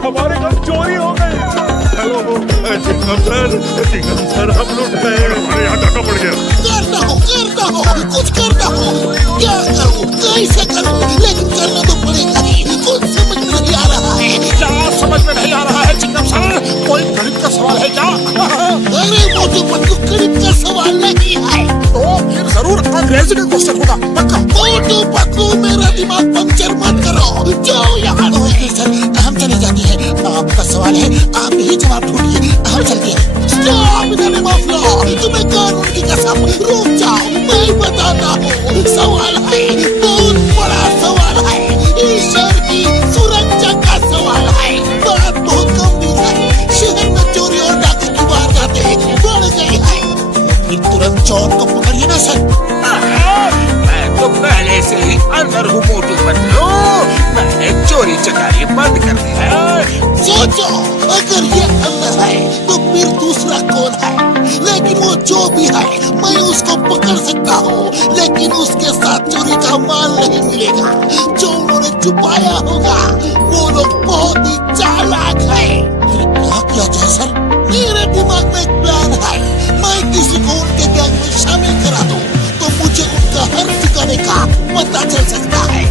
हमारे घर चोरी हो गई। हेलो चिंगम सर हम लुट गए, हमारे यहाँ डाका पड़ गया। करता हूँ कुछ करता हूँ, क्या करूँ कैसे करूँ, लेकिन करना तो पड़ेगा ही। कुछ समझ में नहीं आ रहा है। क्या समझ में नहीं आ रहा है चिंगम सर? कोई गणित का सवाल है क्या? अरे मोटू पतलू गणित का सवाल नहीं है, तो फिर जरूर अंग्रेजी का क्वेश्चन होगा पक्का। मोटू पतलू मेरा दिमाग पंक्चर मत करो, जाओ यहाँ। ओके सर हम चले जाते हैं, आपका सवाल है आप ही जवाब ढूंढिए, हम चलते हैं। स्टॉप इधर माफिया, तुम्हें कानून की कसम, रुक जाओ मैं बताता हूँ। सवाल है बहुत बड़ा सवाल है, ईश्वर की सुरक्षा का सवाल है। बात बहुत गंभीर है, शहर में चोरी और डाके की वारदातें बढ़ गई है, फिर तुरंत चोर को पकड़िए ना सर। मैं तो पहले से ही अंदर हूँ मोटू पतलू, मैंने चोरी चकारी बंद कर दी है। सोचो अगर ये अंदर है तो फिर दूसरा कौन है? लेकिन वो जो भी है मैं उसको पकड़ सकता हूँ, लेकिन उसके साथ चोरी का माल नहीं मिलेगा जो उन्होंने छुपाया होगा। वो लोग बहुत ही चालाक है। क्या किया जाए सर? मेरे दिमाग में एक प्लान है, मैं किसी को उनके गैंग में शामिल करा दूँ तो मुझे उनका हर ठिकाने का पता चल सकता है।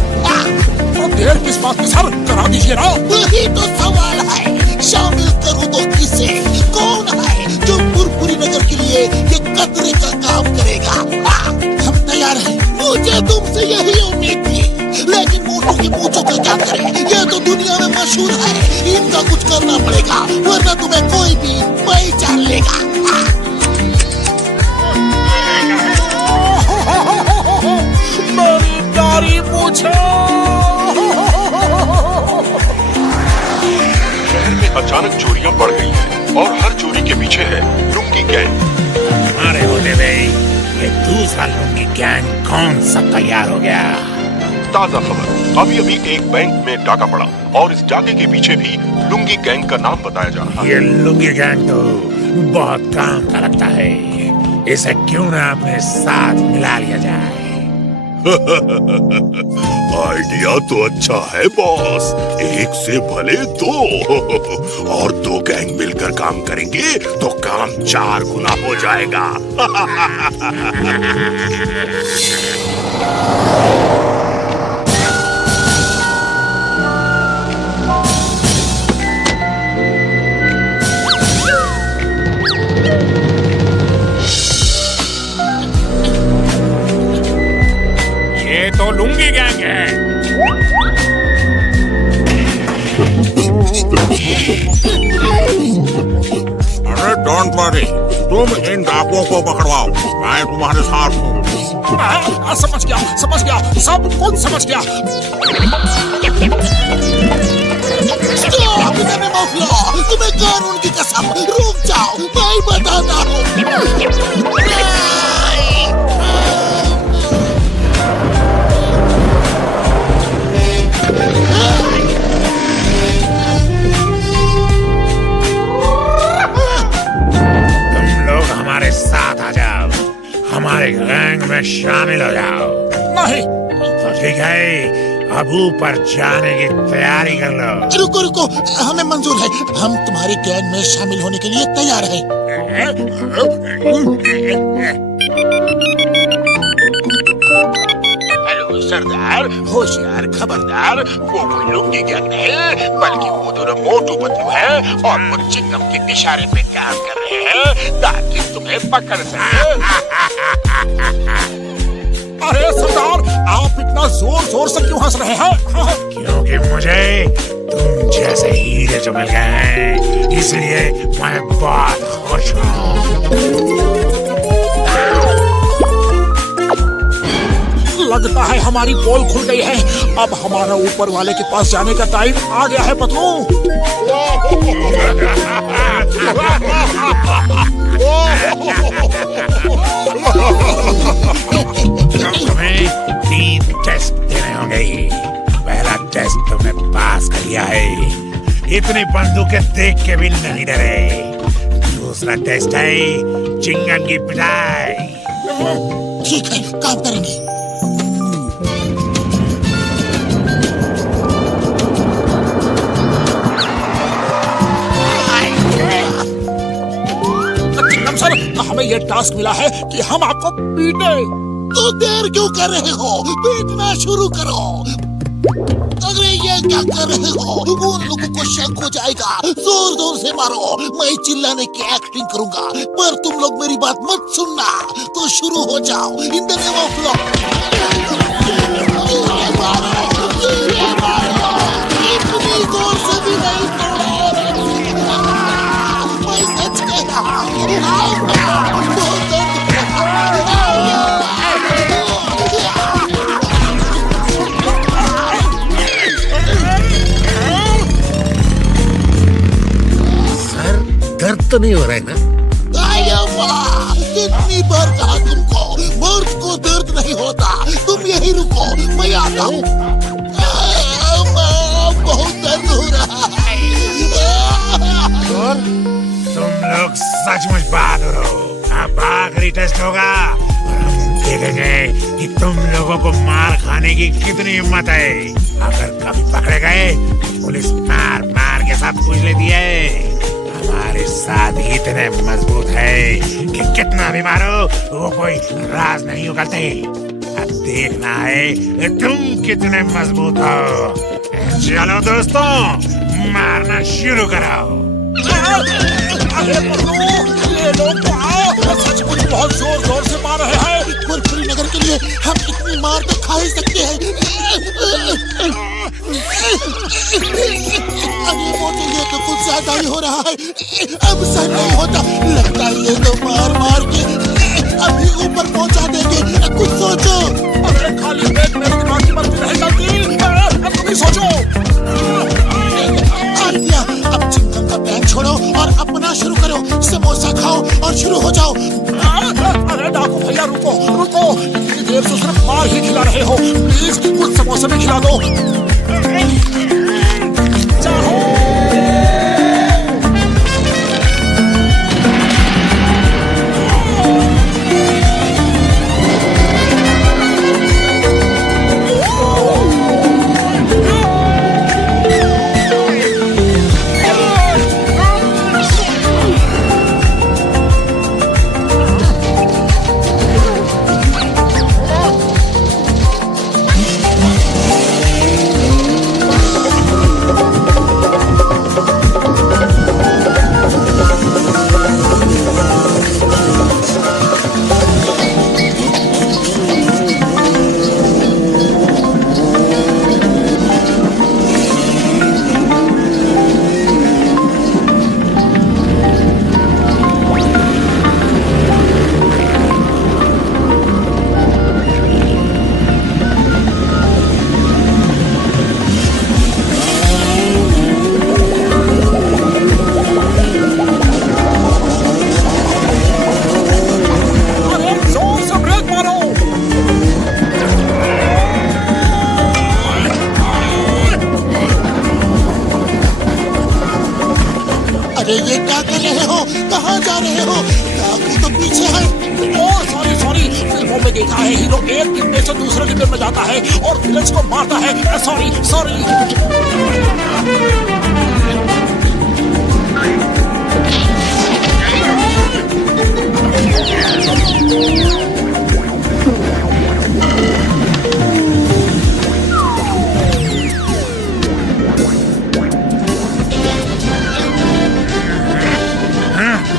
तो देर किस बात की सर, करा दीजिए ना। वही तो सवाल है, शामिल करूं तो किसे? कौन है जो पुरपुरी नगर के लिए ये कतरे का काम करेगा? हम तैयार हैं, मुझे तुमसे यही उम्मीद थी। लेकिन मोटू की पूछो तो क्या करें, ये तो दुनिया में मशहूर है, इनका कुछ करना पड़ेगा वरना तुम्हें कोई भी पहचान लेगा। मेरी प्यारी पूछे। शहर में अचानक चोरियां बढ़ गई हैं और हर चोरी के पीछे है लुंगी गैंग। हमारे होते हुए ये दूसरा लुंगी गैंग कौन सा तैयार हो गया? ताजा खबर, अभी अभी एक बैंक में डाका पड़ा और इस डाके के पीछे भी लुंगी गैंग का नाम बताया जा रहा है। ये लुंगी गैंग तो बहुत काम का लगता है, इसे क्यों ना अपने साथ मिला लिया जाए। आइडिया तो अच्छा है बॉस, एक से भले दो और दो गैंग मिलकर काम करेंगे तो काम 4 गुना हो जाएगा। ये तो लुंगी गैंग है। अरे डोंट वरी, तुम इन डाकुओं को पकड़वाओ, मैं तुम्हारे साथ हूँ। समझ गया, सब कुछ समझ गया। स्टॉप इधर माफिया, तुम्हें कानून की कसम, रुक जाओ मैं बताता हूँ। साथ आ जाओ, हमारे गैंग में शामिल हो जाओ। नहीं तो ठीक है, अब ऊपर जाने की तैयारी कर लो। रुको, हमें मंजूर है, हम तुम्हारी गैंग में शामिल होने के लिए तैयार हैं। हेलो सरदार, होशियार खबरदार, वो कोई लुंगी गैंग नहीं बल्कि वो दोनों मोटू पतलू हैं और वो चिंगम के इशारे पे काम कर रहे हैं ताकि तुम्हें पकड़ सके। अरे सरदार, आप इतना जोर से क्यों हंस रहे हैं? क्योंकि मुझे तुम जैसे हीरे जो मिल गए हैं, इसलिए मैं बहुत खुश हूँ। लगता है हमारी पोल खुल गई है, अब हमारा ऊपर वाले के पास जाने का टाइम आ गया है पतलू। तुम्हें 3 टेस्ट देने होंगे। पहला टेस्ट तुमने पास कर लिया है, इतनी बंदूकें देख के भी नहीं डरे। दूसरा टेस्ट है चिंगम की पिटाई। ठीक है, काम करेंगे। हमें ये टास्क मिला है कि हम आपको पीटे। तो देर क्यों कर रहे हो, पीटना शुरू करो। अरे ये क्या कर रहे हो, उन लोगों को शक हो जाएगा। जोर जोर से मारो, मैं चिल्लाने की एक्टिंग करूंगा, पर तुम लोग मेरी बात मत सुनना। तो शुरू हो जाओ। In the name of law. इतनी जोर से भी नहीं तोड़ा। मैं सच कह रहा हूँ। बहुत दर्द दर्द तो नहीं हो रहा है ना? कितनी बार कहा तुमको, मर्द को दर्द नहीं होता। तुम यही रुको, मैं आता हूँ। बहुत दर्द हो रहा है। तुम लोग सचमुच बहादुर हो। अब आखिरी टेस्ट होगा और हम देखेंगे कि तुम लोगों को मार खाने की कितनी हिम्मत है। अगर कभी पकड़े गए पुलिस मार मार के साथ पूछ लेती है। हमारे साथ इतने मजबूत है कि कितना भी मारो वो कोई राज नहीं उगलते। अब देखना है तुम कितने मजबूत हो। चलो दोस्तों, मारना शुरू करो। अरे ये लोग तो आओ, सचमुच बहुत जोर जोर से मार रहे हैं। कुरकुरी नगर के लिए हम इतनी मार तो खा ही सकते हैं। अरे वो तो ये तो कुछ ज्यादा ही हो रहा है। अब सह नहीं होता, लगता है ये तो मार मार के अभी ऊपर पहुंचा देंगे। कुछ सोचो। अरे खाली पेट मेरे दिमाग की मर्जी नहीं चलती। अब तुम ही सोचो। अब चिंतन का पैर छोड़ो और अपना शुरू करो। समोसा खाओ और शुरू हो जाओ। अरे डाकू भैया रुको रुको, इतनी देर से सिर्फ मार ही खिला रहे हो। प्लीज कुछ समोसे भी खिला दो। ये क्या कर रहे हो, कहाँ जा रहे हो? डाकू तो पीछे है। ओह सॉरी सॉरी, फिल्मों में देखा है हीरो एक डिब्बे से दूसरे डिब्बे में जाता है और विलेज को मारता है। Sorry sorry.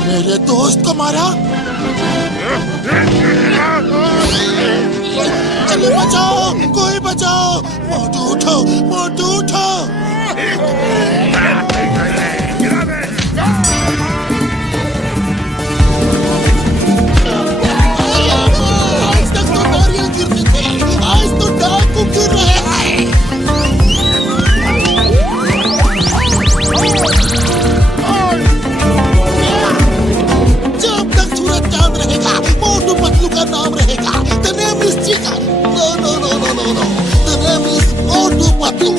मेरे दोस्त को मारा। अरे बचाओ, कोई बचाओ। मोटू उठो, मोटू उठो। आज तक तो नारियल गिरते थे, आज तो डाकू गिर रहे हैं। मोटू पतलू का नाम रहेगा। The name is Chica. No. The name is मोटू पतलू।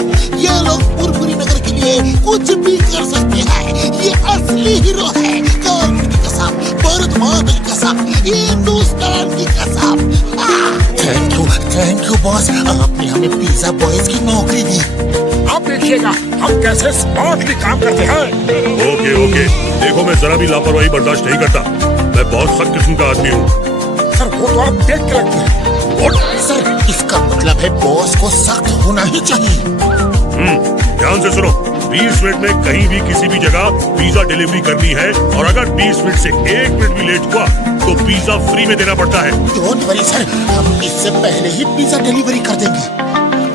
ये लोग पुरपुरी नगर के लिए कुछ भी कर सकते हैं। ये असली हीरो है। कौन की कसम, भारत माता की कसम, हिंदुस्तान की कसम। थैंक यू बॉस, आपने हमें पिज्जा बॉयज की नौकरी दी। अब देखिएगा हम कैसे स्मार्टली काम करते हैं। ओके देखो, मैं जरा भी लापरवाही बर्दाश्त नहीं करता। मैं मैं बहुत सख्त किस्म का आदमी हूँ। सर वो तो आप देख के लगते हैं। सर इसका मतलब है बॉस को सख्त होना ही चाहिए। ध्यान से सुनो, 20 मिनट में कहीं भी किसी भी जगह पिज्जा डिलीवरी करनी है और अगर 20 मिनट से 1 मिनट भी लेट हुआ तो पिज्जा फ्री में देना पड़ता है। डोंट वरी सर, हम इससे पहले ही पिज्जा डिलीवरी कर देंगे।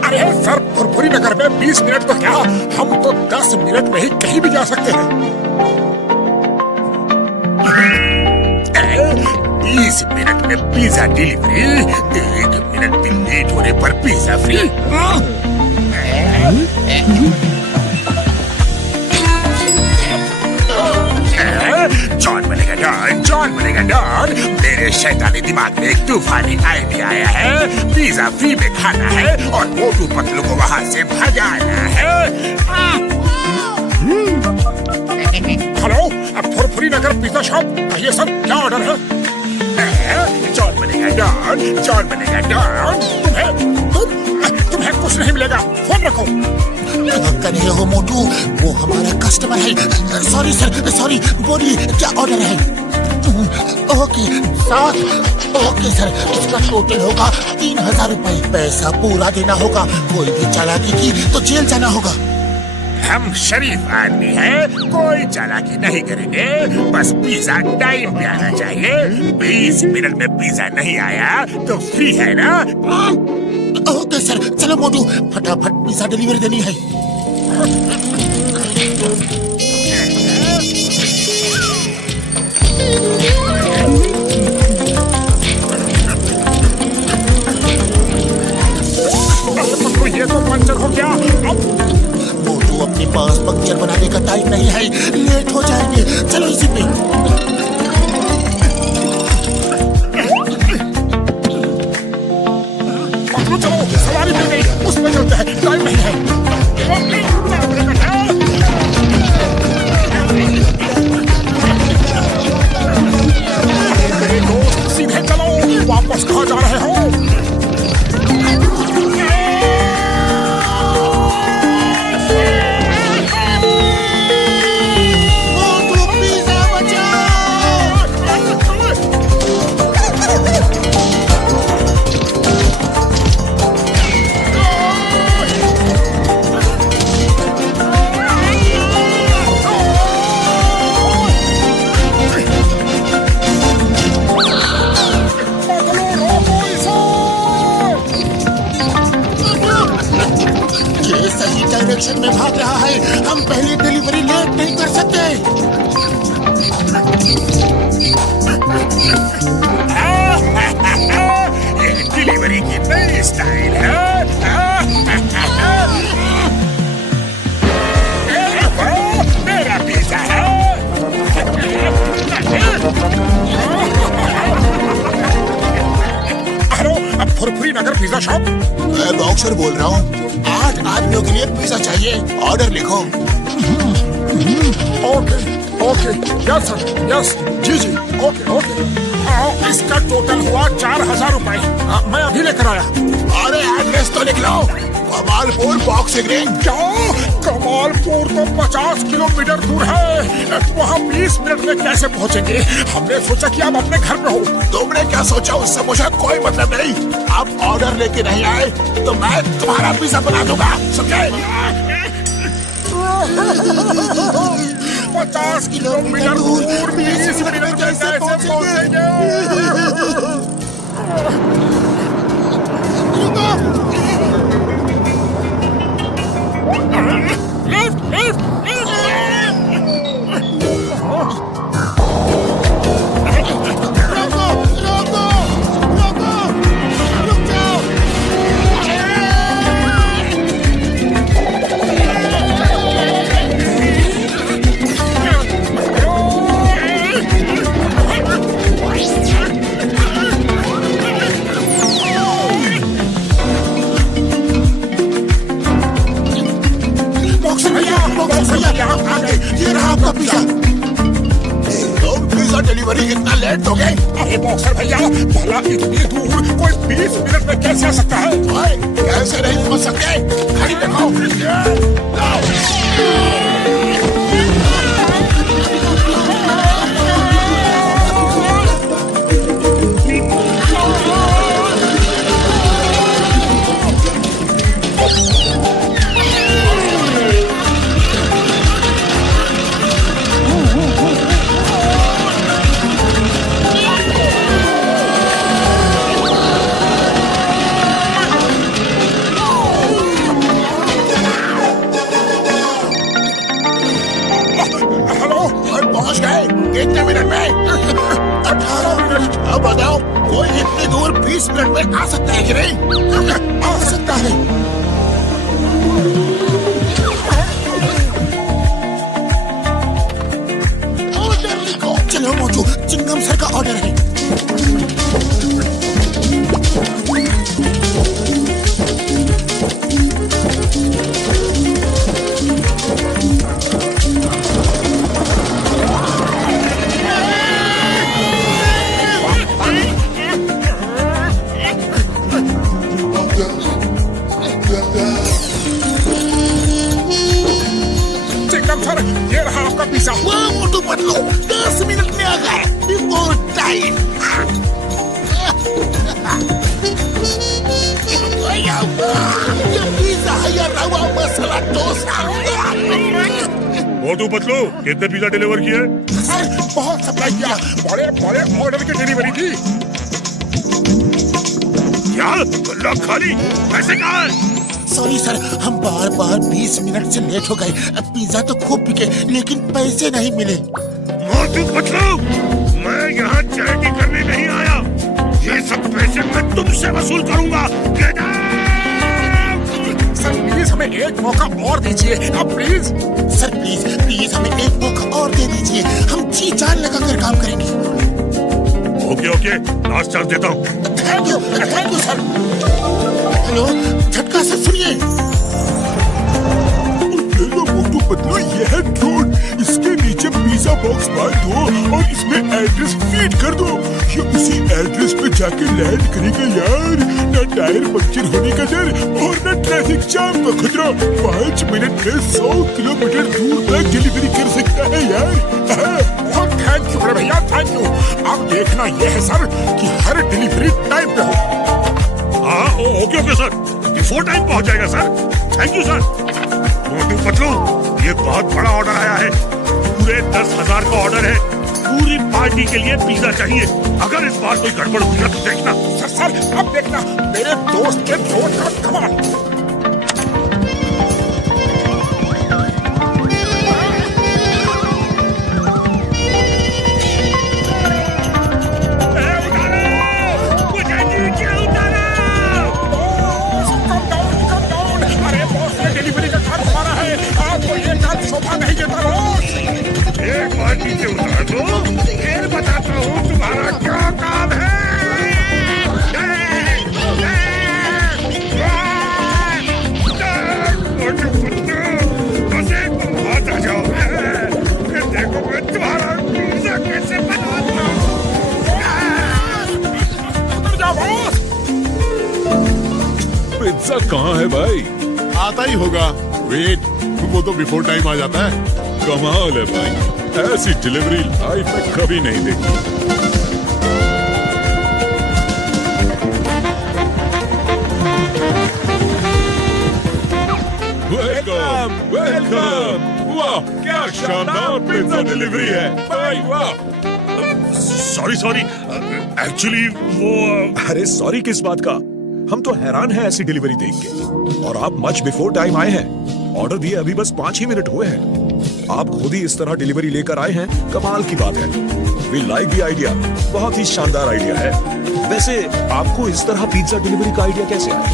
अरे सर, पुरपुरी नगर में 20 मिनट तो क्या, हम तो 10 मिनट में ही कहीं भी जा सकते हैं। 20 मिनट में पिज्जा डिलीवरी, 1 मिनट भी लेट होने पर पिज्जा फ्री। जॉन बनेगा डॉन, जॉन बनेगा डॉन। मेरे शैतानी दिमाग में एक तूफानी आइडिया आया है। पिज्जा फ्री में खाना है और मोटू पतलू को वहाँ से भगाना है। हेलो, अब पुरपुरी नगर पिज्जा शॉप, कहिए सर क्या ऑर्डर है? जॉन बनेगा डॉन, जॉन बनेगा डॉन। तुम्हें कुछ नहीं मिलेगा, फोन रखो। कर रहे हो मोटू, वो हमारा कस्टमर है। सॉरी सर, सॉरी, बोलिए क्या ऑर्डर है? ओके 7। ओके सर, इसका टोटल होगा 3000 रुपए। पैसा पूरा देना होगा, कोई भी चालाकी की तो जेल जाना होगा। हम शरीफ आदमी हैं, कोई चालाकी नहीं करेंगे। बस पिज्जा टाइम पे आना चाहिए। 20 मिनट में पिज्जा नहीं आया तो फ्री है ना? ओके सर, चलो मोटू, फटाफट पिज्जा डिलीवरी देनी है। तो ये तो पंचर हो गया। मोटू, अपने पास पंक्चर बनाने का टाइम नहीं है, लेट हो जाएंगे। चलो इसी पे। चलो, सवारी मिल गई, उसमें चलते हैं, टाइम नहीं है। मेरे दोस्त सीधे चलो, वापस कहाँ जा रहे हो? मोटू, पिज्जा बचाओ। ये सही डायरेक्शन में भाग रहा है, हम पहले डिलीवरी लेट नहीं कर सकते। ये डिलीवरी की नई स्टाइल है। मेरा पिज्जा है। हेलो, अब पुरपुरी नगर पिज्जा शॉप। मैं बॉक्सर बोल रहा हूँ, 8 आदमियों के लिए पिज्जा चाहिए, ऑर्डर लिखो। Okay okay, yes sir, yes, जी जी, ओके ओके। इसका टोटल हुआ 4000 रुपए। मैं अभी लेकर आया। अरे एड्रेस तो लिख लो, कमालपुर बॉक्सिंग रिंग। क्या? कमालपुर तो 50 किलोमीटर दूर है, वहाँ 20 मिनट में कैसे पहुँचेंगे? हमने सोचा कि आप अपने घर पे हो। तुमने क्या सोचा, उससे मुझे कोई मतलब नहीं। आप ऑर्डर लेके नहीं आए तो मैं तुम्हारा पिज्जा बना दूंगा, समझे? 50 किलोमीटर दूर 20 मिनट में कैसे पहुँचेंगे? लिफ्ट लिफ्ट ये रहा आपका पिज्जा। तुम पिज्जा डिलीवरी इतना लेट हो गए? अरे बॉक्सर भैया, भला इतनी दूर कोई 20 मिनट में कैसे आ सकता है? कैसे नहीं समझ सकते? घड़ी देखो। कितने मिनट में? 18 मिनट। अब बताओ, कोई इतनी दूर 20 मिनट में आ सकता है कि नहीं? आ सकता है। ऑर्डर लिखो। चलो मोटू, चिंगम सर का ऑर्डर है। चिंगम सर, ये रहा आपका पिज्जा। वाह मोटू पतलू, 10 मिनट में आ गए बिफोर टाइम। ये पिज्जा है या रवा मसाला डोसा? मोटू पतलू, कितने पिज्जा डिलीवर किए? सर, बहुत सप्लाई किया। बड़े बड़े ऑर्डर की डिलीवरी की। क्या गल्ला खाली? पैसे कहाँ हैं? सॉरी सर, हम बार बार 20 मिनट से लेट हो गए। पिज्जा तो खूब बिके, लेकिन पैसे नहीं मिले। मोटू पतलू, मैं यहाँ चैरिटी करने नहीं आया। ये सब पैसे मैं तुमसे वसूल करूंगा। Get out! सर प्लीज हमें एक मौका और दीजिए, अब प्लीज। सर प्लीज प्लीज हमें एक मौका और दे दीजिए। हम जी जान लगा कर काम करेंगे। ओके ओके, लास्ट चांस देता हूँ। Thank you sir. हेलो झटका सर, सुनिए। मोटू पतलू, ये है ड्रोन। इसके नीचे पिज्जा बॉक्स बांध दो और इसमें एड्रेस फीड कर दो। ये उसी एड्रेस पे जाके लैंड करेगा यार। ना टायर पंक्चर होने का डर और ना ट्रैफिक जाम का खतरा। 5 मिनट में 100 किलोमीटर दूर तक डिलीवरी कर सकता है यार। बहुत थैंक यू भैया, थैंक यू। अब देखना यह है सर कि हर डिलीवरी टाइम पे हो। हाँ okay okay sir, before time पहुँच जाएगा sir. Thank you sir. Motu Patlu, ये बहुत बड़ा ऑर्डर आया है। पूरे 10,000 का ऑर्डर है। पूरी पार्टी के लिए पिज्जा चाहिए। अगर इस बार कोई गड़बड़ हुई ना तो देखना। सर अब देखना मेरे दोस्त के ड्रोन का कमाल। अरे बॉस ने डिलीवरी का काम हमारा है। आपको ये काम शोभा नहीं देता बॉस। एक बार नीचे उतार दो, फिर बताता हूँ तुम्हारा क्या काम है। मोटू पतलू, बस एक तुम हाथ आ जाओ, फिर देखो मैं तुम्हारा पिज्जा कैसे बनाता हूँ। उतर जाओ बॉस। पिज्जा कहाँ है भाई? आता ही होगा। वेट, वो तो बिफोर टाइम आ जाता है। कमाल है भाई, ऐसी डिलीवरी लाइफ में कभी नहीं देखी। Welcome welcome. वाह क्या शानदार पिज्जा डिलीवरी है भाई, वाह। सॉरी, एक्चुअली वो अरे सॉरी किस बात का? हम तो हैरान हैं ऐसी डिलीवरी देख के। और आप मच बिफोर टाइम आए हैं। ऑर्डर दिए अभी बस 5 ही मिनट हुए हैं। आप खुद ही इस तरह डिलीवरी लेकर आए हैं, कमाल की बात है। वी लाइक द आइडिया, बहुत ही शानदार आइडिया है। वैसे आपको इस तरह पिज्जा डिलीवरी का आइडिया कैसे आया?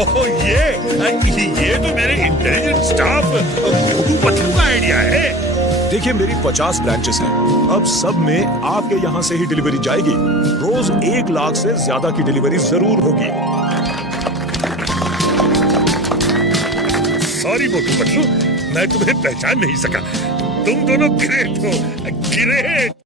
ओह ये तो मेरे इंटेलिजेंट स्टाफ मोटू पतलू का आइडिया है। देखिए मेरी 50 ब्रांचेस हैं। अब सब में आपके यहाँ से ही डिलीवरी जाएगी। रोज 1 लाख से ज्यादा की डिलीवरी जरूर होगी। सॉरी मोटू पतलू, मैं तुम्हें पहचान नहीं सका। तुम दोनों ग्रेट हो, ग्रेट।